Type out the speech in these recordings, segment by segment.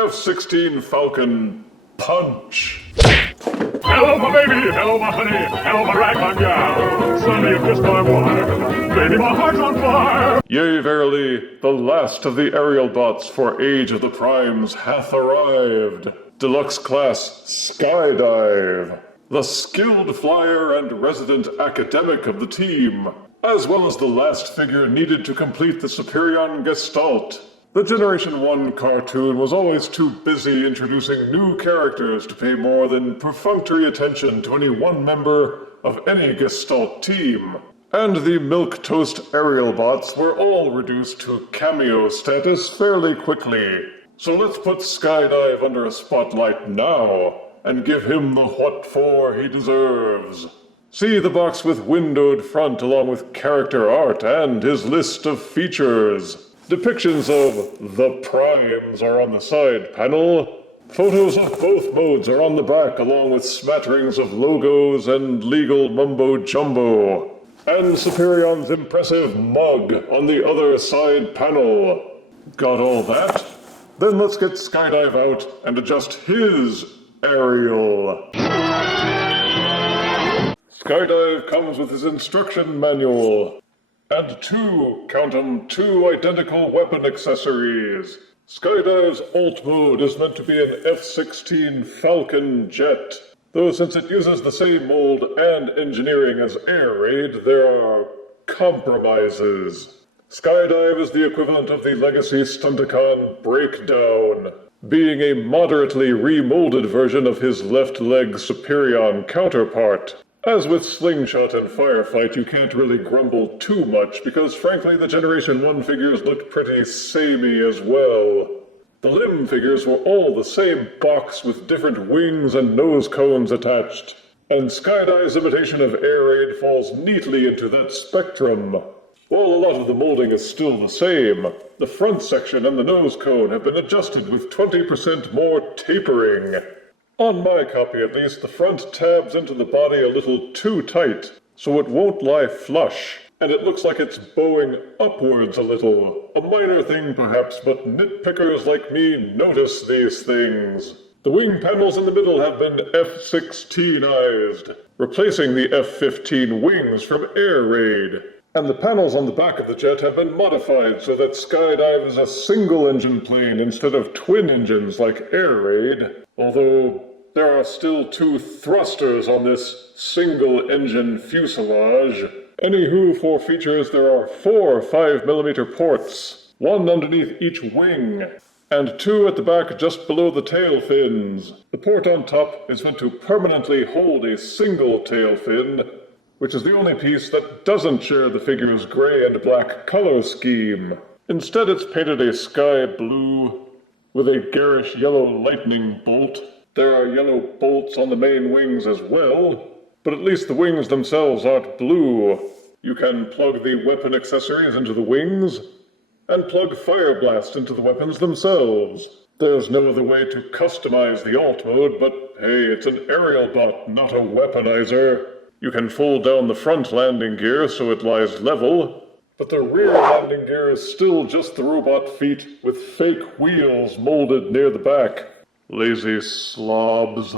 F-16 Falcon Punch. Hello, my baby! Hello, my honey! Hello, my ragtime gal! Sonny, you kissed my wife! Baby, my heart's on fire! Yea, verily, the last of the Aerialbots for Age of the Primes hath arrived. Deluxe class Skydive, the skilled flyer and resident academic of the team, as well as the last figure needed to complete the Superion gestalt. The Generation 1 cartoon was always too busy introducing new characters to pay more than perfunctory attention to any one member of any gestalt team. And the milquetoast Aerialbots were all reduced to cameo status fairly quickly. So let's put Skydive under a spotlight now, and give him the what for he deserves. See the box with windowed front along with character art and his list of features. Depictions of the primes are on the side panel. Photos of both modes are on the back along with smatterings of logos and legal mumbo-jumbo. And Superion's impressive mug on the other side panel. Got all that? Then let's get Skydive out and adjust his aerial. Skydive comes with his instruction manual. And count 'em, two identical weapon accessories. Skydive's alt mode is meant to be an F-16 Falcon jet, though since it uses the same mold and engineering as Air Raid, there are compromises. Skydive is the equivalent of the Legacy Stunticon Breakdown, being a moderately remolded version of his left leg Superion counterpart. As with Slingshot and Firefight, you can't really grumble too much because frankly the Generation 1 figures looked pretty samey as well. The limb figures were all the same box with different wings and nose cones attached, and Skydive's imitation of Air Raid falls neatly into that spectrum. While a lot of the molding is still the same, the front section and the nose cone have been adjusted with 20% more tapering. On my copy at least, the front tabs into the body a little too tight, so it won't lie flush, and it looks like it's bowing upwards a little. A minor thing perhaps, but nitpickers like me notice these things. The wing panels in the middle have been F-16ized, replacing the F-15 wings from Air Raid. And the panels on the back of the jet have been modified so that Skydive is a single-engine plane instead of twin engines like Air Raid, although there are still two thrusters on this single-engine fuselage. Anywho, for features, there are 4 5mm ports, one underneath each wing, and 2 at the back just below the tail fins. The port on top is meant to permanently hold a single tail fin, which is the only piece that doesn't share the figure's gray and black color scheme. Instead, it's painted a sky blue with a garish yellow lightning bolt. There are yellow bolts on the main wings as well, but at least the wings themselves aren't blue. You can plug the weapon accessories into the wings, and plug Fire Blast into the weapons themselves. There's no other way to customize the alt mode, but hey, it's an Aerialbot, not a weaponizer. You can fold down the front landing gear so it lies level, but the rear landing gear is still just the robot feet with fake wheels molded near the back. Lazy slobs.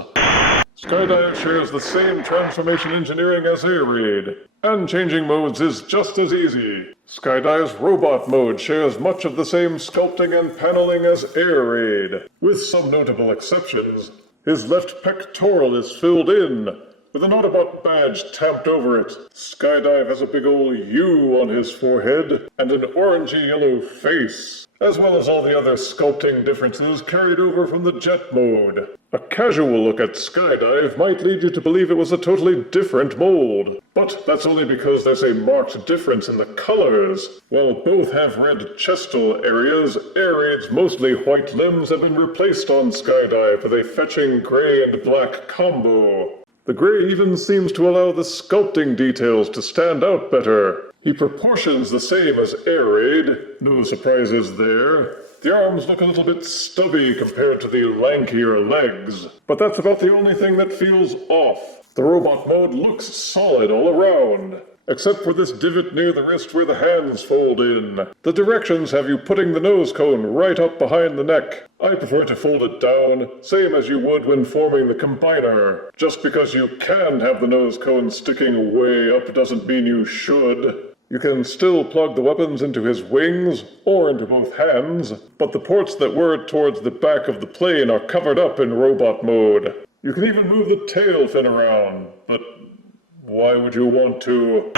Skydive shares the same transformation engineering as Air Raid, and changing modes is just as easy. Skydive's robot mode shares much of the same sculpting and paneling as Air Raid, with some notable exceptions. His left pectoral is filled in, with an Autobot badge tamped over it. Skydive has a big ol' U on his forehead, and an orangey yellow face, as well as all the other sculpting differences carried over from the jet mode. A casual look at Skydive might lead you to believe it was a totally different mold, but that's only because there's a marked difference in the colors. While both have red chestal areas, Air Raid's mostly white limbs have been replaced on Skydive with a fetching gray and black combo. The gray even seems to allow the sculpting details to stand out better. He proportions the same as Air Raid, no surprises there. The arms look a little bit stubby compared to the lankier legs, but that's about the only thing that feels off. The robot mode looks solid all around. except for this divot near the wrist where the hands fold in. The directions have you putting the nose cone right up behind the neck. I prefer to fold it down, same as you would when forming the combiner. Just because you can have the nose cone sticking way up doesn't mean you should. You can still plug the weapons into his wings, or into both hands, but the ports that were towards the back of the plane are covered up in robot mode. You can even move the tail fin around, but why would you want to?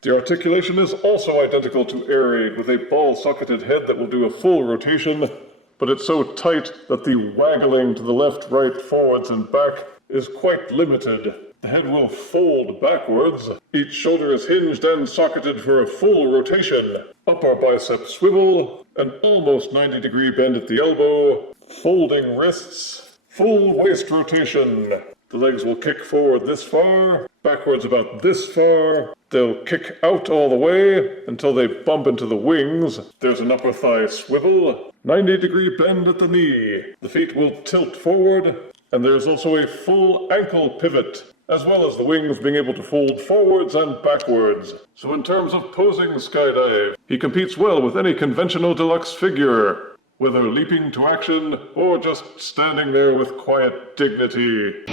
The articulation is also identical to Air Raid, with a ball-socketed head that will do a full rotation, but it's so tight that the waggling to the left, right, forwards, and back is quite limited. The head will fold backwards. Each shoulder is hinged and socketed for a full rotation. Upper bicep swivel, an almost 90-degree bend at the elbow, folding wrists, full waist rotation. The legs will kick forward this far, backwards about this far. They'll kick out all the way until they bump into the wings. There's an upper thigh swivel, 90-degree bend at the knee. The feet will tilt forward, and there's also a full ankle pivot, as well as the wings being able to fold forwards and backwards. So in terms of posing Skydive, he competes well with any conventional Deluxe figure, whether leaping to action or just standing there with quiet dignity.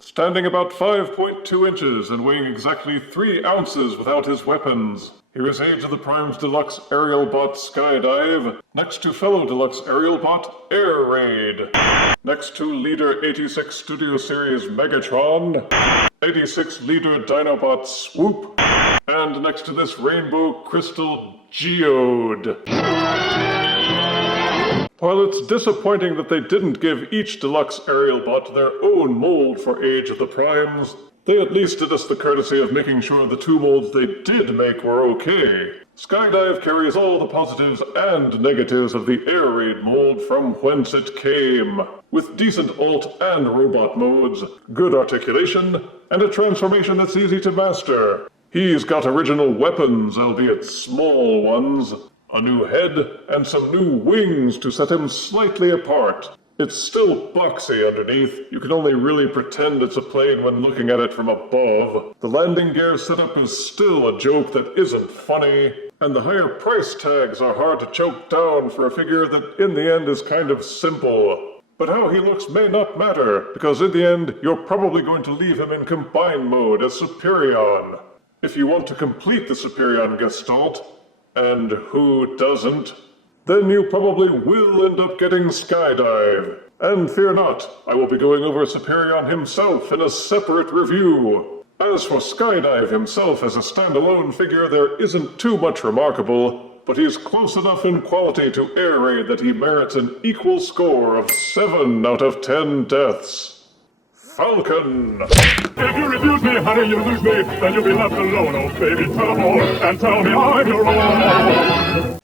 Standing about 5.2 inches and weighing exactly 3 ounces without his weapons. Here is Age of the Prime's Deluxe Aerialbot Skydive, next to fellow Deluxe Aerialbot Air Raid, next to Leader 86 Studio Series Megatron, 86 Leader Dinobot Swoop, and next to this Rainbow Crystal Geode. While it's disappointing that they didn't give each Deluxe Aerialbot their own mold for Age of the Primes, they at least did us the courtesy of making sure the 2 molds they did make were okay. Skydive carries all the positives and negatives of the Air Raid mold from whence it came, with decent alt and robot modes, good articulation, and a transformation that's easy to master. He's got original weapons, albeit small ones, a new head, and some new wings to set him slightly apart. It's still boxy underneath. You can only really pretend it's a plane when looking at it from above. The landing gear setup is still a joke that isn't funny, and the higher price tags are hard to choke down for a figure that in the end is kind of simple. But how he looks may not matter, because in the end, you're probably going to leave him in combine mode as Superion. If you want to complete the Superion gestalt, and who doesn't, then you probably will end up getting Skydive. And fear not, I will be going over Superion himself in a separate review. As for Skydive himself as a standalone figure, there isn't too much remarkable, but he's close enough in quality to Air Raid that he merits an equal score of 7 out of 10 deaths. Falcon! If you refuse me, honey, you lose me, then you'll be left alone, oh baby. Tell them all, and tell me I'm your own.